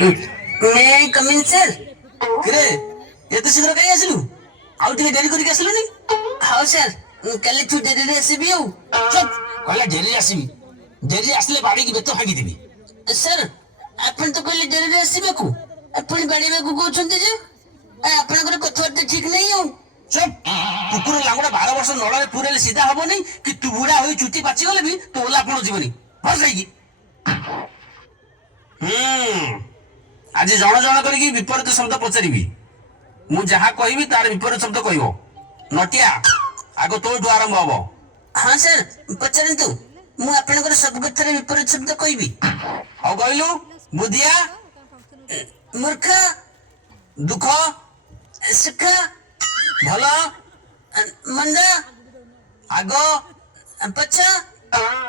मैं coming sir. किरे एते शीघ्र कहीं आसिलु आउ टिके डेरी करिक आसिलुनी हाँ सर कल तू डेरी रे आसीबी आउ। चुप कहला डेरी आसीबी डेरी आसले बाड़ी की बेत भांगी देबी सर आपण तो कहले डेरी रे आसीबे को आपण बाड़ीबे को कहउछन्ते जे आपनकर कथवार्ता ठीक नहीं हो। चुप कुकुर लांगुडा 12 वर्ष नळारे पुरेले सीधा हबो नहीं कि तू बुढ़ा होई चुटी पाची गले भी तो ओला पण जीवनी बस जाईकी आज जण जण करिकी विपरीत शब्द पचारिबी मु जहा कहबी तार विपरीत शब्द कहबो नटिया आगो तोठू आरंभ हबो। हाँ सर पचारंतु मु आपनकर सब कथारे विपरीत शब्द कहबी। हौ कहलु बुधिया मूर्ख दुख सुख भलो मंद आगो पछ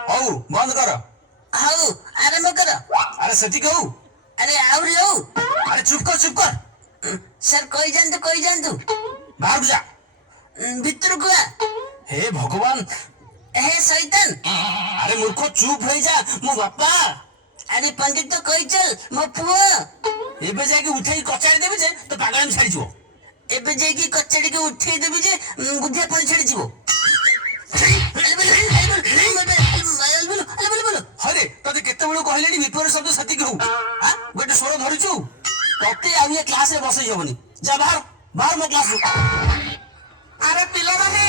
हौ बंद कर हाउ आरंभ कर। अरे सती कहू अरे आउरी हो। अरे चुप कर सर कही जानतु बाहर जा भितर को आ। हे भगवान हे शैतान अरे मूर्ख चुप हो जा मो बापा अरे पंडित तो कही चल मो पुओ एबे जाके उठेई कचाड़ी देबे जे तो पागल में छाड़ी जीवो एबे जेकी कचड़ी के उठेई देबी जे बुद्धिया पण छाड़ी जीवो। हरे तते केते बेलु कहलेनी विपरीत शब्द सती कहू हां गोटे स्वर धरिछु तते आ ये क्लास रे बसई होबनी जा बाहर बाहर मो क्लास अरे पिला माने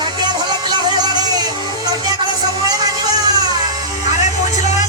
नटिया भला पिला होय रे नटिया कल सब बेले मानिबा अरे पूछलो नहीं।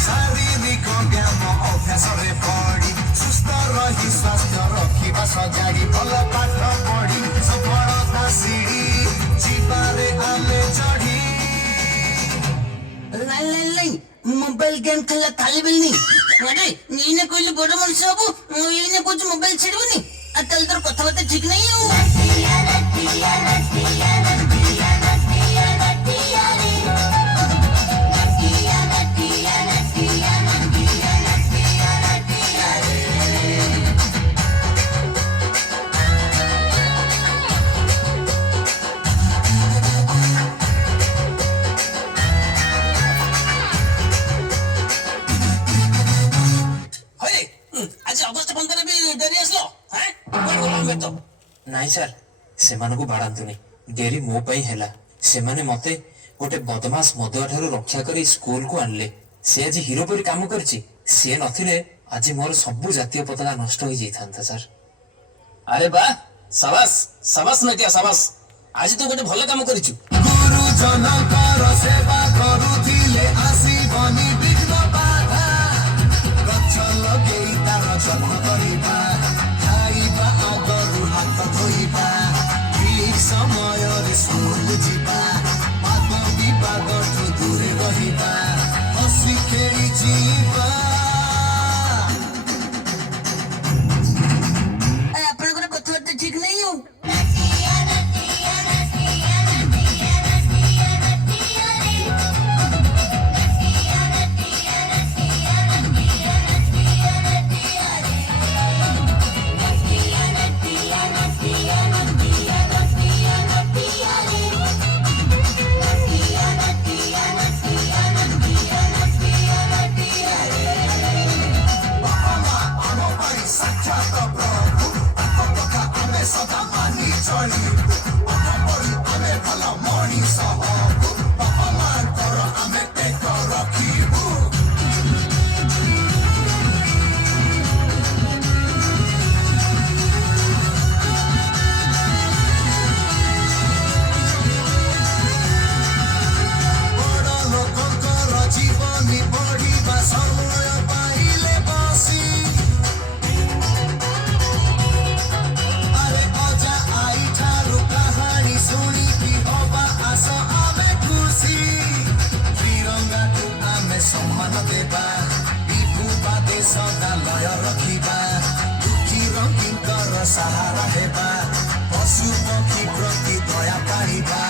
शारीरिक व्यायाम अभ्यासरे पड़ी सुस्थ रही स्वास्थ्य रखा सजाड़ी भल पाठ पढ़ी सफलता सीढ़ी जीवारे आले चढ़ी। नहीं मोबाइल गेम खेला खाली बेल नहीं अरे नीने कोइले बड़ मनुष्य हबो एने कुछ मोबाइल छेड़बनी अतल तोर कथाबार्ता ठीक नहीं हो। हरे आज अगस्त 15 भी डेरी आसलो हैं कोन कोन बेतो नाई सर सेमानकु बाड़ांतुनी डेरी मो पई हैला सेमाने मते गोटे बदमाश मदुआ ठारू रक्षा करी स्कूल को आनले से आज हीरो परी काम करची से नथिले आज मोर सब जातीय पताका नष्ट हो जाइथांता सर। अरे बा शाबाश शाबाश नटिया शाबाश आज तो गोटे भलो काम करिछु गुरु जनकर सेवा करुथिले आसीबनी विघ्न बाधा गच्छ लगेई तार जत्न करिबा खाइबा आगरु हात धोइबा ठीक समय रे स्कूल जिबा पाप विवाद दूरे रहिबा हसी खेली जीवा। आपनकर कथाबार्ता ठीक नहीं हो। सदा लय रखिबा दुखी रंगीनकर सहारा हेबा पशु पक्षी प्रति दया पाइबा